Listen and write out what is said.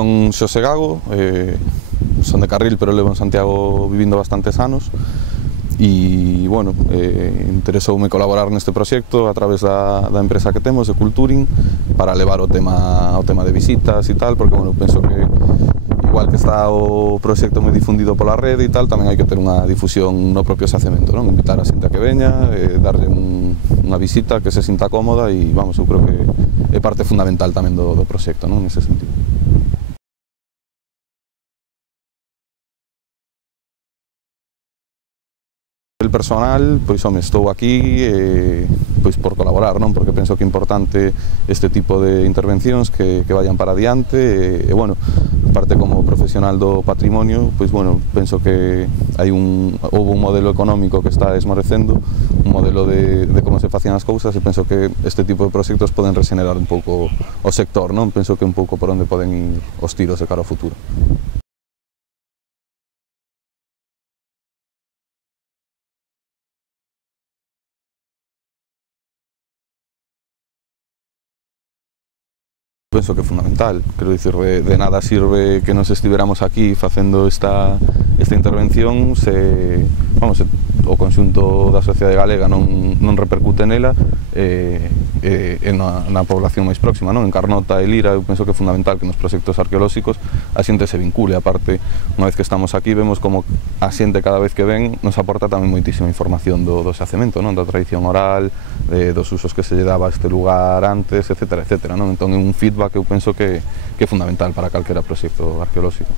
Son Xosé Gago, son de Carril, pero levo en Santiago vivindo bastantes anos. E, bueno, interesoume colaborar neste proxecto a través da empresa que temos, de Culturing, para levar o tema de visitas e tal, porque, bueno, penso que igual que está o proxecto moi difundido pola rede e tal, tamén hai que ter unha difusión no propio xacemento, non? Invitar a xente a que veña, darlle unha visita que se sinta cómoda e, vamos, eu creo que é parte fundamental tamén do proxecto, non? Nese sentido. El personal, pois, home, estou aquí pois por colaborar, non? Porque penso que é importante este tipo de intervencións que vayan para adiante e, bueno, parte como profesional do patrimonio, pois, bueno, penso que houve un modelo económico que está esmorecendo, un modelo de como se facían as cousas, e penso que este tipo de proxectos poden regenerar un pouco o sector, non? Penso que un pouco por onde poden ir os tiros de cara ao futuro. Penso que é fundamental, quero dicir, de nada sirve que nos estiveramos aquí facendo esta intervención se, vamos, o conxunto da sociedade galega non repercute nela na población máis próxima, non? En Carnota e Lira eu penso que é fundamental que nos proxectos arqueolóxicos a xente se vincule, aparte, unha vez que estamos aquí vemos como a xente cada vez que ven nos aporta tamén moitísima información do xacemento, non? Da tradición oral, dos usos que se lle daba a este lugar antes, etcétera, etcétera, non? Entón é un feedback que eu penso que é fundamental para calquera proxecto arqueolóxico.